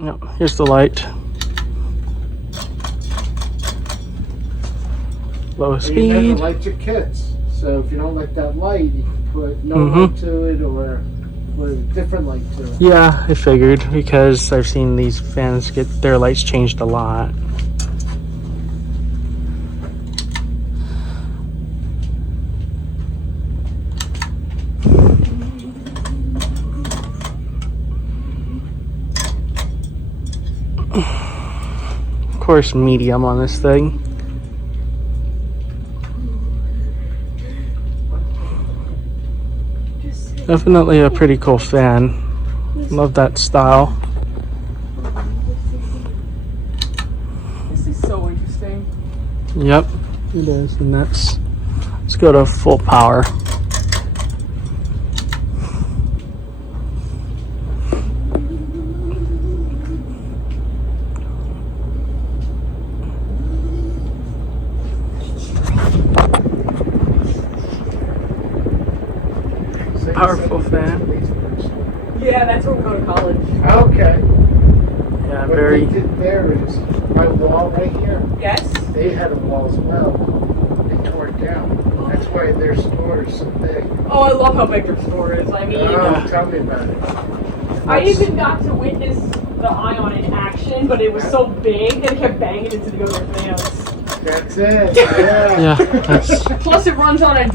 Yep, here's the light. Low You speed. never light your kits. So if you don't like that light, you can put no light to it or put a different light to it. Yeah, I figured because I've seen these fans get their lights changed a lot. Of course, medium on this thing. Definitely a pretty cool fan. Love that style. This is so interesting. Yep, it is, and let's go to full power. Powerful fan. Yeah, that's where we go to college. Okay. Yeah, What very. they did there is my wall right here. Yes? They had a wall as well. They tore it down. That's why their store is so big. Oh, I love how big their store is. I mean, Oh, tell me about it. I even got to witness the Ion in action, but it was so big that it kept banging into the other fans. That's it. Yeah. Yeah, that's. Plus, it runs on a